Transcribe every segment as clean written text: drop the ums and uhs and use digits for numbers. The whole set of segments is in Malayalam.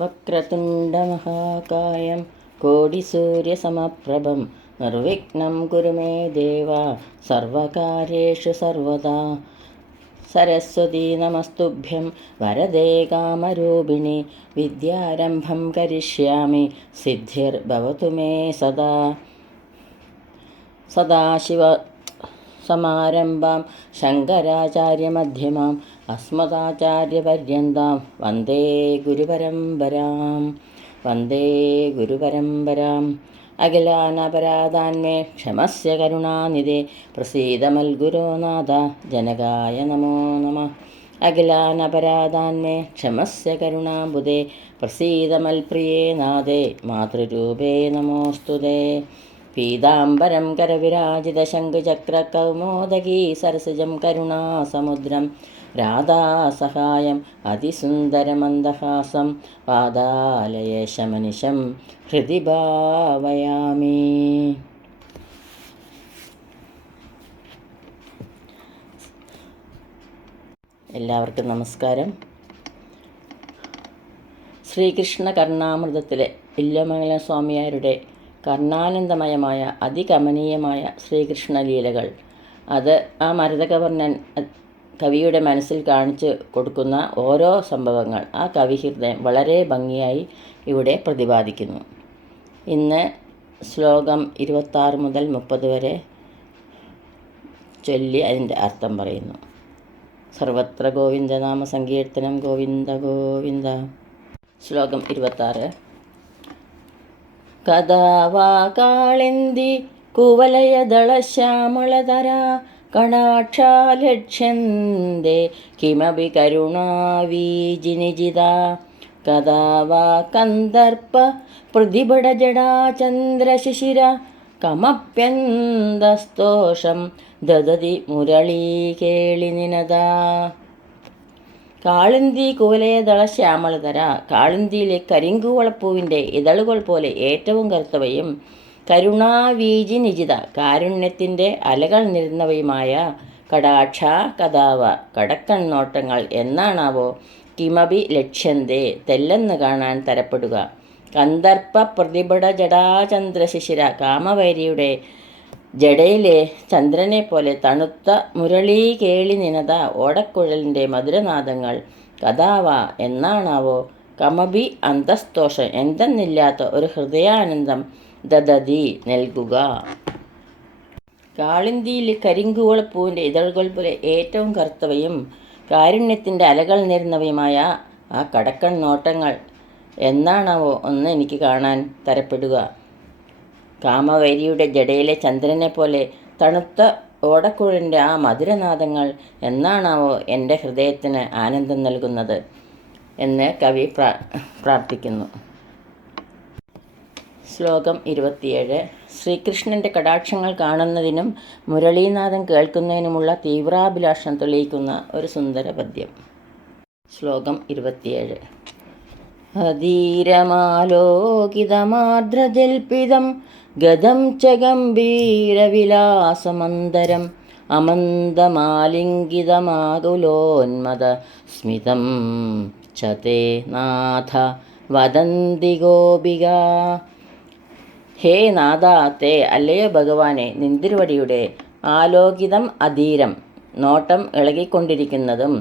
വക്രതുണ്ടമഹാകായം കോടിസൂര്യസമപ്രഭം നിർവിഘ്നം കുരു മേ ദേവ സർവകാര്യേഷു സർവദാ. സരസ്വതീ നമസ്തുഭ്യം വരദേ കാമരൂപിണി വിദ്യാരംഭം കരിഷ്യാമി സിദ്ധിർഭവതു മേ സദാ. സദാശിവ സമാരംഭാം ശങ്കരാചാര്യമധ്യമാം അസ്മദാചാര്യപര്യന്താം വന്ദേ ഗുരുപരമ്പരാം. അഖിലാനപരാധാന്മേ ക്ഷമസ്യ കരുണാനിധേ പ്രസീദ മൽഗുരോനാഥ ജനകായ നമോ നമഃ. അഖിലാനപരാധാന്മേ ക്ഷമസ്യ കരുണാംബുദേ പ്രസീദ മൽപ്രിയേ നാഥേ മാതൃരൂപേ നമോസ്തുതേ. പീതാംബരം കരവിരാജിതശംഖുചക്രകൗമോദകീ സരസിജം കരുണാസമുദ്രം രാധാസഹായം അതിസുന്ദരമന്ദഹാസം പാതാലയേശമനിശം ഹൃദി ഭാവയാമി. എല്ലാവർക്കും നമസ്കാരം. ശ്രീകൃഷ്ണ കർണാമൃതത്തിലെ ഇല്ലമംഗലം സ്വാമിയാരുടെ കർണാനന്ദമയമായ അതികമനീയമായ ശ്രീകൃഷ്ണ ലീലകൾ, അത് ആ മരതകവർണ്ണൻ കവിയുടെ മനസ്സിൽ കാണിച്ചു കൊടുക്കുന്ന ഓരോ സംഭവങ്ങൾ ആ കവിഹൃദയം വളരെ ഭംഗിയായി ഇവിടെ പ്രതിപാദിക്കുന്നു. ഇന്ന് ശ്ലോകം 26 മുതൽ 30 വരെ ചൊല്ലി അതിൻ്റെ അർത്ഥം പറയുന്നു. സർവത്ര ഗോവിന്ദനാമ സങ്കീർത്തനം ഗോവിന്ദ ഗോവിന്ദ. ശ്ലോകം 26. കഥാ വാ കാളിന്ദി കുവലയദളശ്യാമളധരാ കടാക്ഷാലക്ഷ്യന്തേ കിമപി കരുണാവീജിനിജിതാ. കഥാ വാ കന്ദർപ്പ പ്രതിഭടജടാചന്ദ്രശിശിര കമപ്യന്തസ്തോഷം ദദതി മുരളീകേളിനിനദാ. കാളിന്തി കുവലയദള ശ്യാമളധര. കാളിന്തിയിലെ കരിങ്കൂവളപ്പൂവിൻ്റെ ഇതളുകൾ പോലെ ഏറ്റവും കറുത്തവയും കരുണാവീജി നിജിത കാരുണ്യത്തിൻ്റെ അലകൾ നിരുന്നവയുമായ കടാക്ഷ കഥാവ കടക്കണ്ണോട്ടങ്ങൾ എന്നാണാവോ കിമപി ലക്ഷ്യന്തേ തെല്ലെന്ന് കാണാൻ തരപ്പെടുക. കന്ദർപ്പ പ്രതിഭട ജടാചന്ദ്രശിശിര കാമവൈരിയുടെ ജടയിലെ ചന്ദ്രനെ പോലെ തണുത്ത മുരളീ കേളി നിനത ഓടക്കുഴലിൻ്റെ മധുരനാദങ്ങൾ കഥാവ എന്നാണാവോ കമബി അന്തസ്തോഷം എന്തെന്നില്ലാത്ത ഒരു ഹൃദയാനന്ദം ദദതി നൽകുക. കാളിന്തിയിൽ കരിങ്കൂവളപ്പൂവിൻ്റെ ഇതളുകൾ പോലെ ഏറ്റവും കറുത്തവയും കാരുണ്യത്തിൻ്റെ അലകൾ നേരുന്നവയുമായ ആ കടക്കൺ നോട്ടങ്ങൾ എന്നാണാവോ ഒന്ന് എനിക്ക് കാണാൻ തരപ്പെടുക. കാമവൈരിയുടെ ജടയിലെ ചന്ദ്രനെ പോലെ തണുത്ത ഓടക്കുഴലിൻ്റെ ആ മധുരനാദങ്ങൾ എന്നാണാവോ എൻ്റെ ഹൃദയത്തിന് ആനന്ദം നൽകുന്നത് എന്ന് കവി പ്രാർത്ഥിക്കുന്നു. ശ്ലോകം 27. ശ്രീകൃഷ്ണൻ്റെ കടാക്ഷങ്ങൾ കാണുന്നതിനും മുരളീനാദം കേൾക്കുന്നതിനുമുള്ള തീവ്രാഭിലാഷം തെളിയിക്കുന്ന ഒരു സുന്ദര പദ്യം. ശ്ലോകം 27. അധീരമാലോകിതമാർദ്രജൽപിതം ഗദം ച ഗംഭീരവിലാസമന്തരം അമന്ദമാലിംഗിതമാകുലോന്മദ സ്മിതം ച തേ നാഥ വദന്തി ഗോപിക. ഹേ നാഥ, തേ അല്ലയോ ഭഗവാനെ, നിന്തിരുവടിയുടെ ആലോകിതം അധീരം നോട്ടം ഇളകിക്കൊണ്ടിരിക്കുന്നതും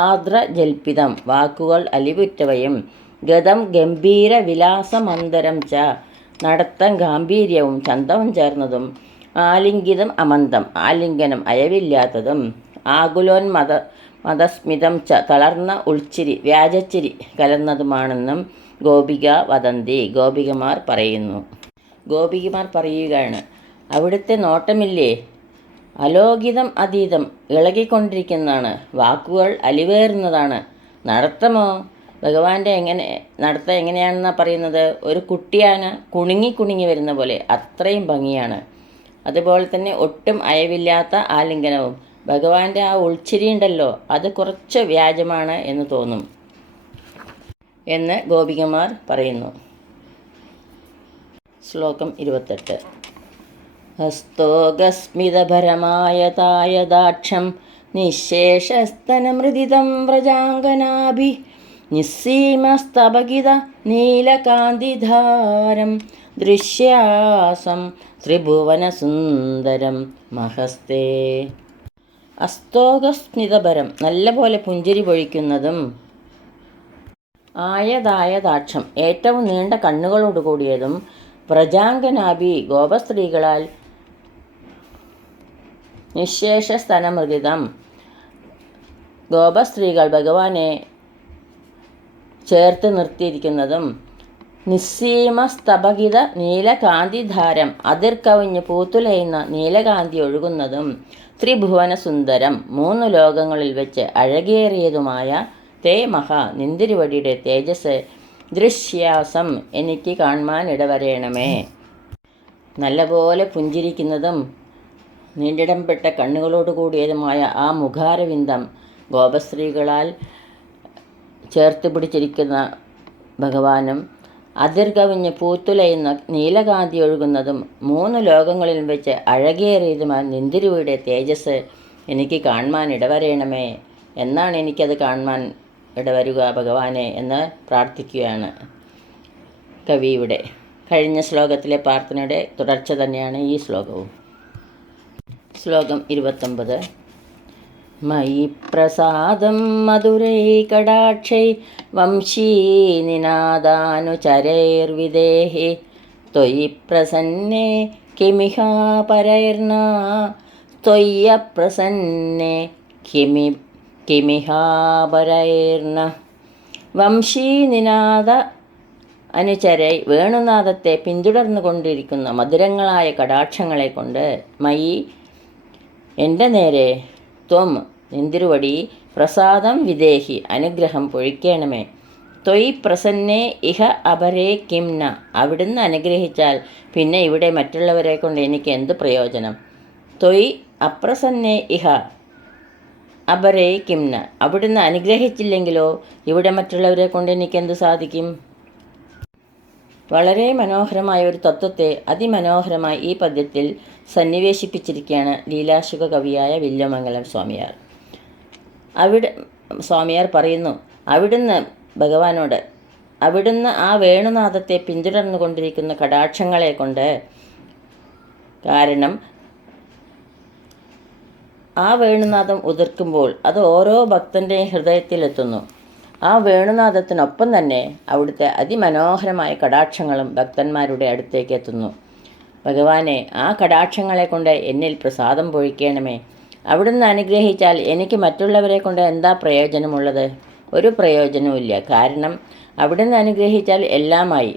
ആർദ്രജൽപിതം വാക്കുകൾ അലിവുറ്റവയും ഗതം ഗംഭീര വിലാസമന്തരം ച നടത്തം ഗാംഭീര്യവും ചന്തവും ചേർന്നതും ആലിംഗിതം അമന്തം ആലിംഗനം അയവില്ലാത്തതും മതസ്മിതം ച തളർന്ന ഉൾച്ചിരി വ്യാജച്ചിരി കലർന്നതുമാണെന്നും ഗോപിക വദന്തി ഗോപികമാർ പറയുന്നു. ഗോപികമാർ പറയുകയാണ്, അവിടുത്തെ നോട്ടമില്ലേ അലോകിതം അതീതം ഇളകിക്കൊണ്ടിരിക്കുന്നതാണ്, വാക്കുകൾ അലിവേറുന്നതാണ്. നടത്തമോ ഭഗവാന്റെ നടത്തം എങ്ങനെയാണെന്നാണ് പറയുന്നത്? ഒരു കുട്ടിയാന കുണുങ്ങി വരുന്ന പോലെ അത്രയും ഭംഗിയാണ്. അതുപോലെ തന്നെ ഒട്ടും അയവില്ലാത്ത ആലിംഗനവും. ഭഗവാന്റെ ആ ഉൾച്ചിരി ഉണ്ടല്ലോ, അത് കുറച്ച് വ്യാജമാണ് എന്ന് തോന്നും എന്ന് ഗോപികമാർ പറയുന്നു. ശ്ലോകം 28. ഹസ്തോഗസ്മിതഭരമായതായദാക്ഷം നിശേഷസ്തനമൃദിതം വ്രജാംഗനാഭി നിസ്സീമസ്തപകിത നീലകാന്തിധാരം ദൃശ്യാസം ത്രിഭുവനസുന്ദരം മഹസ്തേ. അസ്തോകസ്മിതപരം, നല്ലപോലെ പുഞ്ചിരി പൊഴിക്കുന്നതും ആയതായതാക്ഷം, ഏറ്റവും നീണ്ട കണ്ണുകളോടുകൂടിയതും പ്രജാംഗനാഭി, ഗോപസ്ത്രീകളാൽ നിശേഷസ്തനമൃദിതം, ഗോപസ്ത്രീകൾ ഭഗവാനെ ചേർത്ത് നിർത്തിയിരിക്കുന്നതും നിസ്സീമസ്തപകിത നീലകാന്തിധാരം, അതിർക്കവിഞ്ഞ് പൂത്തുലയുന്ന നീലകാന്തി ഒഴുകുന്നതും ത്രിഭുവനസുന്ദരം, 3 ലോകങ്ങളിൽ വെച്ച് അഴകേറിയതുമായ തേ മഹാ, നിന്തിരുവടിയുടെ തേജസ് ദൃശ്യാസം, എനിക്ക് കാണുവാൻ ഇടവരേണമേ. നല്ലപോലെ പുഞ്ചിരിക്കുന്നതും നീണ്ടിടംപെട്ട കണ്ണുകളോടുകൂടിയതുമായ ആ മുഖാരവിന്ദം ഗോപസ്ത്രീകളാൽ ചേർത്ത് പിടിച്ചിരിക്കുന്ന ഭഗവാനും അതിർകവിഞ്ഞ് പൂത്തുലയുന്ന നീലകാന്തി ഒഴുകുന്നതും 3 ലോകങ്ങളിൽ വെച്ച് അഴകേറിയതുമായ നിന്തിരുവയുടെ തേജസ് എനിക്ക് കാണുവാൻ ഇടവരേണമേ. എന്നാണ് എനിക്കത് കാണുവാൻ ഇടവരുക ഭഗവാനെ എന്ന് പ്രാർത്ഥിക്കുകയാണ് കവിയുടെ. കഴിഞ്ഞ ശ്ലോകത്തിലെ പ്രാർത്ഥനയുടെ തുടർച്ച തന്നെയാണ് ഈ ശ്ലോകവും. ശ്ലോകം 29. മയി പ്രസാദം മധുരൈ കടാക്ഷൈ വംശീ നിനാദാനുചരൈർവിദേഹി ത്വയി പ്രസന്നേ കിമിഹാപരൈർന ത്വയ്യപ്രസന്നേ കിമിഹാപരൈർന. വംശീ നിനാദ അനുചരൈ, വേണുനാദത്തെ പിന്തുടർന്നുകൊണ്ടിരിക്കുന്ന മധുരങ്ങളായ കടാക്ഷങ്ങളെ കൊണ്ട് മയി, എൻ്റെ നേരെ, ത്വം നിന്തിരുവടി, പ്രസാദം വിദേഹി, അനുഗ്രഹം പൊഴിക്കണമേ. ത്വയി പ്രസന്നേ ഇഹ അപരേ കിംന, അവിടുന്ന് അനുഗ്രഹിച്ചാൽ പിന്നെ ഇവിടെ മറ്റുള്ളവരെ കൊണ്ട് എനിക്ക് എന്ത് പ്രയോജനം. ത്വയി അപ്രസന്നേ ഇഹ അപരേ കിംന, അവിടുന്ന് അനുഗ്രഹിച്ചില്ലെങ്കിലോ ഇവിടെ മറ്റുള്ളവരെ കൊണ്ട് എനിക്കെന്ത് സാധിക്കും. വളരെ മനോഹരമായ ഒരു തത്വത്തെ അതിമനോഹരമായി ഈ പദ്യത്തിൽ സന്നിവേശിപ്പിച്ചിരിക്കുകയാണ് ലീലാശുക കവിയായ വില്വമംഗലം സ്വാമിയാർ. സ്വാമിയാർ പറയുന്നു, അവിടുന്ന് ഭഗവാനോട്, അവിടുന്ന് ആ വേണുനാദത്തെ പിന്തുടർന്നുകൊണ്ടിരിക്കുന്ന കടാക്ഷങ്ങളെ കൊണ്ട്, കാരണം ആ വേണുനാദം ഉതിർക്കുമ്പോൾ അത് ഓരോ ഭക്തൻ്റെയും ഹൃദയത്തിലെത്തുന്നു. ആ വേണുനാദത്തിനൊപ്പം തന്നെ അവിടുത്തെ അതിമനോഹരമായ കടാക്ഷങ്ങളും ഭക്തന്മാരുടെ അടുത്തേക്ക് എത്തുന്നു. ഭഗവാനെ, ആ കടാക്ഷങ്ങളെ കൊണ്ട് എന്നിൽ പ്രസാദം പൊഴിക്കണമേ. അവിടുന്ന് അനുഗ്രഹിച്ചാൽ എനിക്ക് മറ്റുള്ളവരെ കൊണ്ട് എന്താ പ്രയോജനമുള്ളത്? ഒരു പ്രയോജനവുമില്ല. കാരണം അവിടുന്ന് അനുഗ്രഹിച്ചാൽ എല്ലാമായി.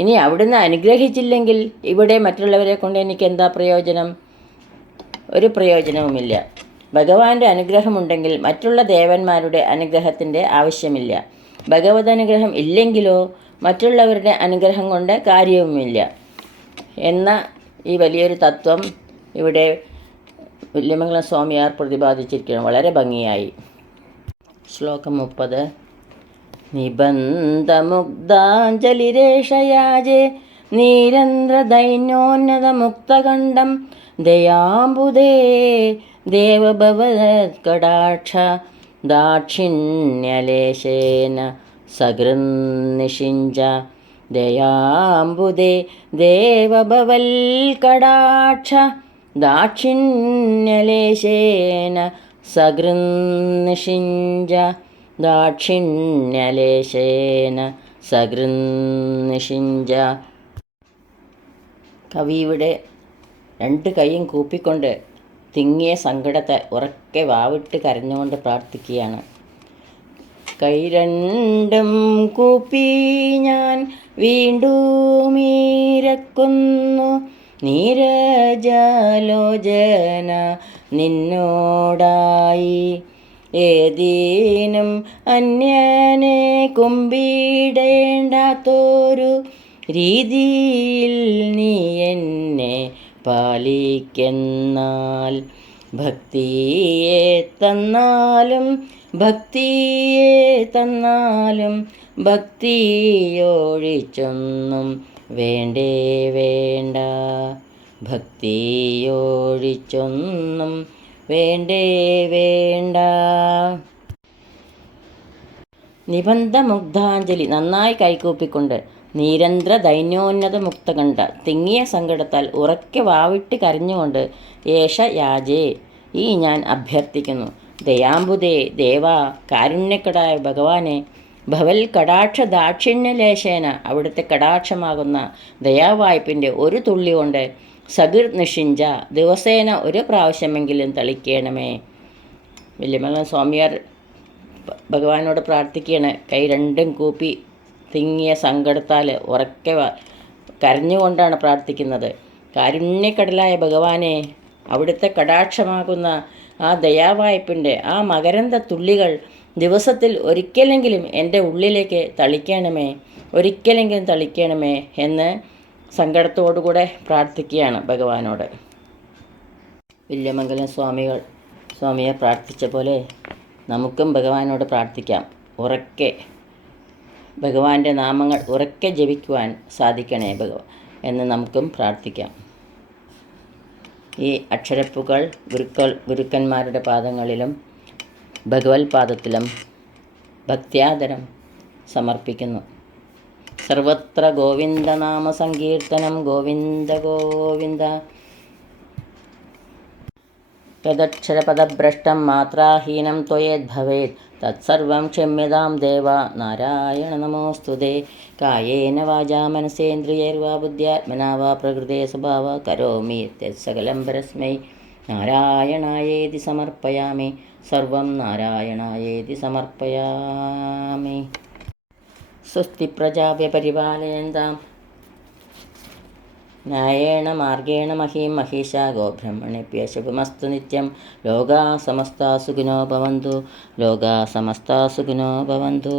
ഇനി അവിടുന്ന് അനുഗ്രഹിച്ചില്ലെങ്കിൽ ഇവിടെ മറ്റുള്ളവരെ കൊണ്ട് എനിക്ക് എന്താ പ്രയോജനം? ഒരു പ്രയോജനവുമില്ല. ഭഗവാന്റെ അനുഗ്രഹമുണ്ടെങ്കിൽ മറ്റുള്ള ദേവന്മാരുടെ അനുഗ്രഹത്തിൻ്റെ ആവശ്യമില്ല. ഭഗവത് അനുഗ്രഹം ഇല്ലെങ്കിലോ മറ്റുള്ളവരുടെ അനുഗ്രഹം കൊണ്ട് കാര്യവുമില്ല എന്ന ഈ വലിയൊരു തത്വം ഇവിടെ വില്വമംഗലം സ്വാമിയാർ പ്രതിപാദിച്ചിരിക്കുകയാണ് വളരെ ഭംഗിയായി. ശ്ലോകം 30. നിബന്ധമുഗ്ധാഞ്ജലിരേഷയാജേ നീരന്ദ്രദൈന്യോന്നതമുക്തകണ്ഠം ദയാംബുദേ ദേവഭവത്കടാക്ഷ ദാക്ഷിണ്യലേശേന സകൃന്നിഷിഞ്ച. ദയാംബുദേ ദേവഭവൽകടാക്ഷ ദാക്ഷിണ്യലേശേന സകൃന്നിഷിഞ്ച. ദാക്ഷിണ്യലേശേന സകൃന്നിഷിഞ്ച. കവിയുടെ 2 കൈയും കൂപ്പിക്കൊണ്ട് തിങ്ങിയ സങ്കടത്തെ ഉറക്കെ വാവിട്ട് കരഞ്ഞുകൊണ്ട് പ്രാർത്ഥിക്കുകയാണ്. കൈ 2 കൂപ്പി ഞാൻ വീണ്ടും ഈരക്കുന്നു നീരജാലോചന നിന്നോടായി. ഏതീനും അന്യനെ കുമ്പിടേണ്ടാത്തൊരു രീതിയിൽ നീ എന്നെ പാലിക്കെന്നാൽ. ഭക്തിയെ തന്നാലും ഭക്തിയെ തന്നാലും ഭക്തിയൊഴിച്ചൊന്നും വേണ്ടേ വേണ്ട. ഭക്തിയൊഴിച്ചൊന്നും വേണ്ടേ വേണ്ട. നിബന്ധമുഗ്ധാഞ്ജലി നന്നായി കൈകൂപ്പിക്കൊണ്ട് നിരന്തര ദൈന്യോന്നത മുക്തകണ്ഠ തിങ്ങിയ സങ്കടത്താൽ ഉറക്കെ വാവിട്ട് കരഞ്ഞുകൊണ്ട് ഏഷ യാചേ ഈ ഞാൻ അഭ്യർത്ഥിക്കുന്നു. ദയാംബുദേ ദേവാ കാരുണ്യക്കടായ ഭഗവാനെ ഭവൽ കടാക്ഷ ദാക്ഷിണ്യലേശേന അവിടുത്തെ കടാക്ഷമാകുന്ന ദയാവായ്പിൻ്റെ ഒരു തുള്ളി കൊണ്ട് സഗിർ നിഷിഞ്ച ദിവസേന ഒരു പ്രാവശ്യമെങ്കിലും തളിക്കണമേ. വല്യമല സ്വാമിയാർ ഭഗവാനോട് പ്രാർത്ഥിക്കുകയാണ്. കൈ രണ്ടും കൂപ്പി തിങ്ങിയ സങ്കടത്താൽ ഉറക്കെ കരഞ്ഞുകൊണ്ടാണ് പ്രാർത്ഥിക്കുന്നത്. കാരുണ്യക്കടലായ ഭഗവാനെ അവിടുത്തെ കടാക്ഷമാകുന്ന ആ ദയാവായ്പിൻ്റെ ആ മകരന്ത തുള്ളികൾ ദിവസത്തിൽ ഒരിക്കലെങ്കിലും എൻ്റെ ഉള്ളിലേക്ക് തളിക്കണമേ, ഒരിക്കലെങ്കിലും തളിക്കണമേ എന്ന് സങ്കടത്തോടുകൂടെ പ്രാർത്ഥിക്കുകയാണ് ഭഗവാനോട്. വില്യമംഗലം സ്വാമിയെ പ്രാർത്ഥിച്ച പോലെ നമുക്കും ഭഗവാനോട് പ്രാർത്ഥിക്കാം. ഉറക്കെ ഭഗവാന്റെ നാമങ്ങൾ ഉറക്കെ ജപിക്കുവാൻ സാധിക്കണേ എന്ന് നമുക്കും പ്രാർത്ഥിക്കാം. ഈ അക്ഷരപ്പുകൾ ഗുരുക്കന്മാരുടെ പാദങ്ങളിലും ഭഗവത് പാദത്തിലും ഭക്ത്യാദരം സമർപ്പിക്കുന്നു. സർവത്ര ഗോവിന്ദനാമ സങ്കീർത്തനം ഗോവിന്ദ ഗോവിന്ദ. യദക്ഷരപദഭ്രഷ്ടം മാത്രാഹീനം ത്വയേദ്ഭവേത് തത്സർവം ക്ഷമ്യതാം ദേവ നാരായണ നമോസ്തുതേ. കായേന വാചാ മനസേന്ദ്രിയൈർവാ ബുദ്ധ്യാത്മനാ വാ പ്രകൃതേ സ്വഭാവ കരോമി യത്സകലം പരസ്മൈ നാരായണായേതി സമർപ്പയാമി. സർവം നാരായണായേതി സമർപ്പയാമി. സ്വസ്തി പ്രജാഭ്യ പരിപാലയന്താം ന്യായേണ മാർഗേണ മഹീം മഹീഷാ ഗോബ്രഹ്മണേഭ്യഃ ശുഭമസ്തു നിത്യം. ലോകാ സമസ്താ സുഖിനോ ഭവന്തു. ലോകാ സമസ്താ സുഖിനോ ഭവന്തു.